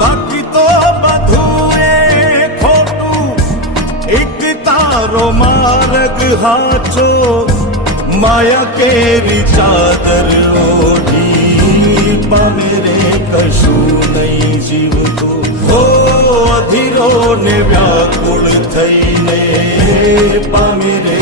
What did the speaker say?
બાકી તો બધું એ ખોટું, એક તારો માર્ગ હાચો, માયા કેરી ચાદર ઓઢી પામે રે કશું નહીં જીવતું. હો અધીરો ને વ્યાકુળ થઈને પામે રે